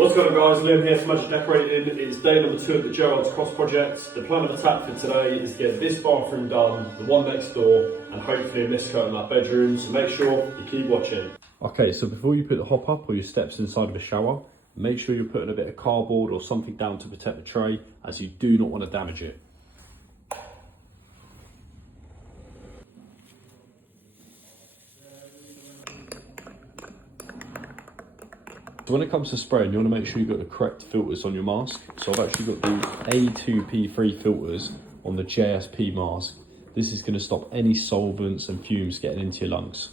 What's going on, guys? Liam here from Magic Decorating. It's day number 2 of the Gerrard's Cross project. The plan of attack for today is to get this bathroom done, the one next door, and hopefully a mist curtain in our bedroom, so make sure you keep watching. Okay, so before you put the hop up or your steps inside of a shower, make sure you're putting a bit of cardboard or something down to protect the tray, as you do not want to damage it. So when it comes to spraying, you want to make sure you've got the correct filters on your mask. So I've actually got the A2P3 filters on the JSP mask. This is going to stop any solvents and fumes getting into your lungs.